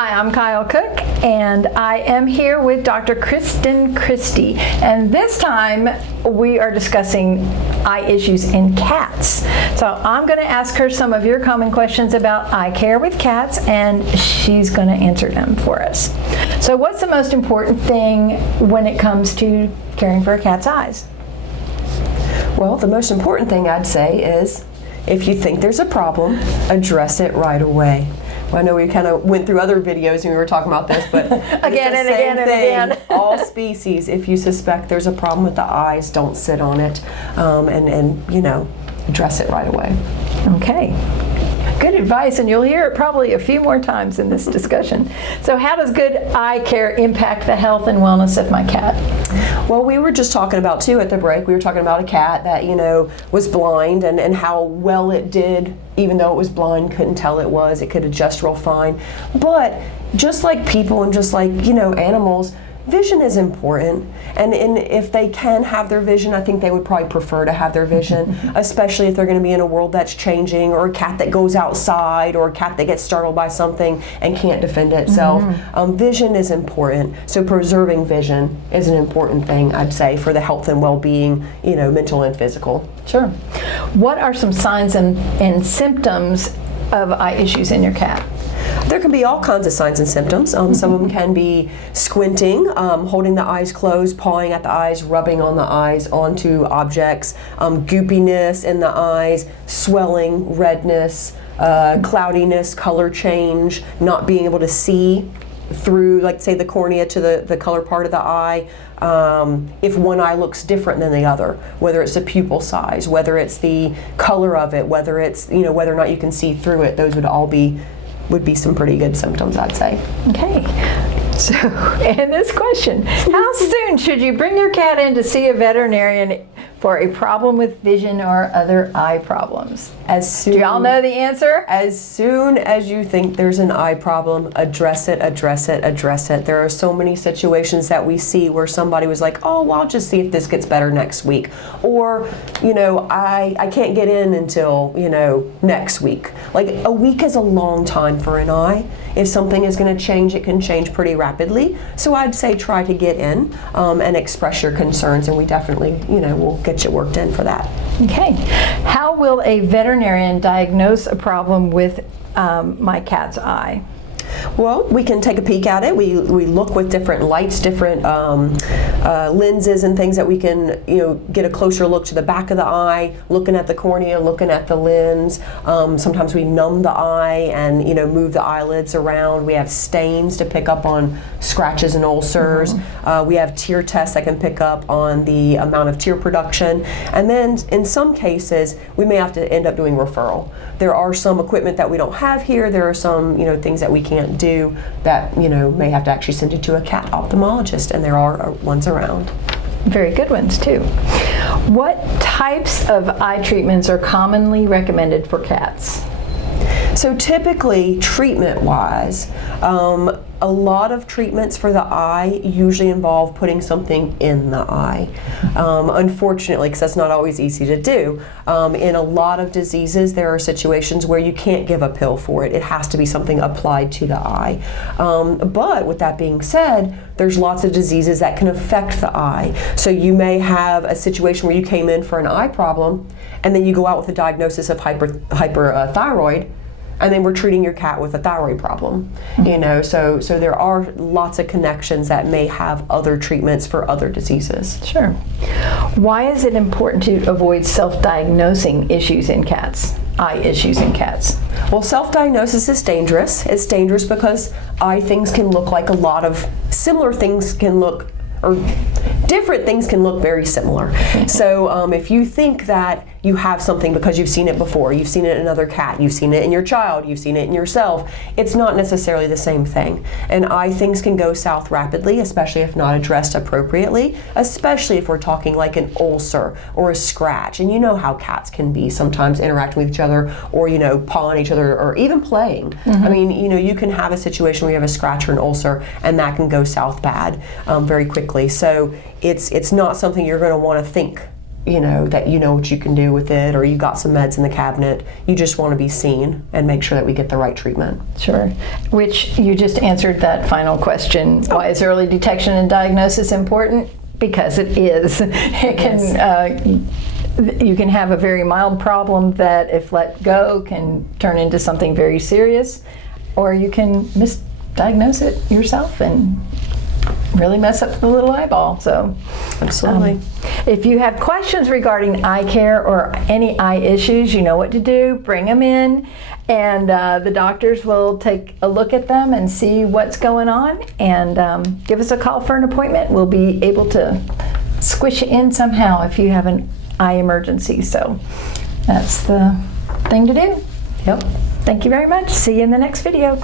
Hi, I'm Kyle Cook, and I am here with Dr. Kristin Christy. And this time we are discussing eye issues in cats. So I'm going to ask her some of your common questions about eye care with cats, and she's going to answer them for us. So what's the most important thing when it comes to caring for a cat's eyes? Well, the most important thing I'd say is if you think there's a problem, address it right away. Well, I know we kind of went through other videos and we were talking about this, but again and again and again. All species, if you suspect there's a problem with the eyes, don't sit on it, and address it right away. Okay. Good advice, and you'll hear it probably a few more times in this discussion. So how does good eye care impact the health and wellness of my cat? Well, we were just talking about, too, at the break, we were talking about a cat that, was blind and how well it did, even though it was blind, couldn't tell it was, it could adjust real fine. But just like people and just like, animals, vision is important, and if they can have their vision, I think they would probably prefer to have their vision, especially if they're going to be in a world that's changing, or a cat that goes outside, or a cat that gets startled by something and can't defend itself. Vision is important, so preserving vision is an important thing, I'd say, for the health and well-being, mental and physical. Sure. What are some signs and symptoms of eye issues in your cat? There can be all kinds of signs and symptoms. Some of them can be squinting, holding the eyes closed, pawing at the eyes, rubbing on the eyes onto objects, goopiness in the eyes, swelling, redness, cloudiness, color change, not being able to see through, like, say, the cornea to the color part of the eye. If one eye looks different than the other, whether it's the pupil size, whether it's the color of it, whether it's, whether or not you can see through it, those would be some pretty good symptoms, I'd say. Okay. So, and this question, how soon should you bring your cat in to see a veterinarian for a problem with vision or other eye problems? Do y'all know the answer? As soon as you think there's an eye problem, address it, address it, address it. There are so many situations that we see where somebody was like, oh, well, I'll just see if this gets better next week. Or, I can't get in until, next week. Like, a week is a long time for an eye. If something is going to change, it can change pretty rapidly. So I'd say try to get in and express your concerns, and we definitely, will get you worked in for that. Okay. How will a veterinarian diagnose a problem with my cat's eye? Well, we can take a peek at it. We look with different lights, different lenses and things that we can, get a closer look to the back of the eye, looking at the cornea, looking at the lens. Sometimes we numb the eye and, move the eyelids around. We have stains to pick up on scratches and ulcers. We have tear tests that can pick up on the amount of tear production. And then in some cases, we may have to end up doing referral. There are some equipment that we don't have here. There are some, things that we can't do that, may have to actually send it to a cat ophthalmologist, and there are ones around. Very good ones, too. What types of eye treatments are commonly recommended for cats? So typically, treatment-wise, a lot of treatments for the eye usually involve putting something in the eye. Unfortunately, because that's not always easy to do. In a lot of diseases, there are situations where you can't give a pill for it. It has to be something applied to the eye. But with that being said, there's lots of diseases that can affect the eye. So you may have a situation where you came in for an eye problem, and then you go out with a diagnosis of hyperthyroid, and then we're treating your cat with a thyroid problem. So there are lots of connections that may have other treatments for other diseases. Sure. Why is it important to avoid self-diagnosing issues in cats, eye issues in cats? Well, self-diagnosis is dangerous. It's dangerous because eye things can look like a lot of similar things can look, or different things can look very similar. So if you think that you have something because you've seen it before, you've seen it in another cat, you've seen it in your child, you've seen it in yourself, it's not necessarily the same thing. And eye things can go south rapidly, especially if not addressed appropriately, especially if we're talking like an ulcer or a scratch. And you know how cats can be sometimes interacting with each other, or pawing each other, or even playing. I mean, you can have a situation where you have a scratch or an ulcer, and that can go south bad very quickly. So it's not something you're going to want to think that you know what you can do with it, or you got some meds in the cabinet. You just want to be seen and make sure that we get the right treatment. Sure. Which you just answered that final question. Why is early detection and diagnosis important? Because it is. It can. You can have a very mild problem that, if let go, can turn into something very serious, or you can misdiagnose it yourself and really mess up the little eyeball. So Absolutely. If you have questions regarding eye care or any eye issues, you know what to do. Bring them in, and the doctors will take a look at them and see what's going on, and give us a call for an appointment. We'll be able to squish it in somehow if you have an eye emergency. So that's the thing to do. Yep. Thank you very much. See you in the next video.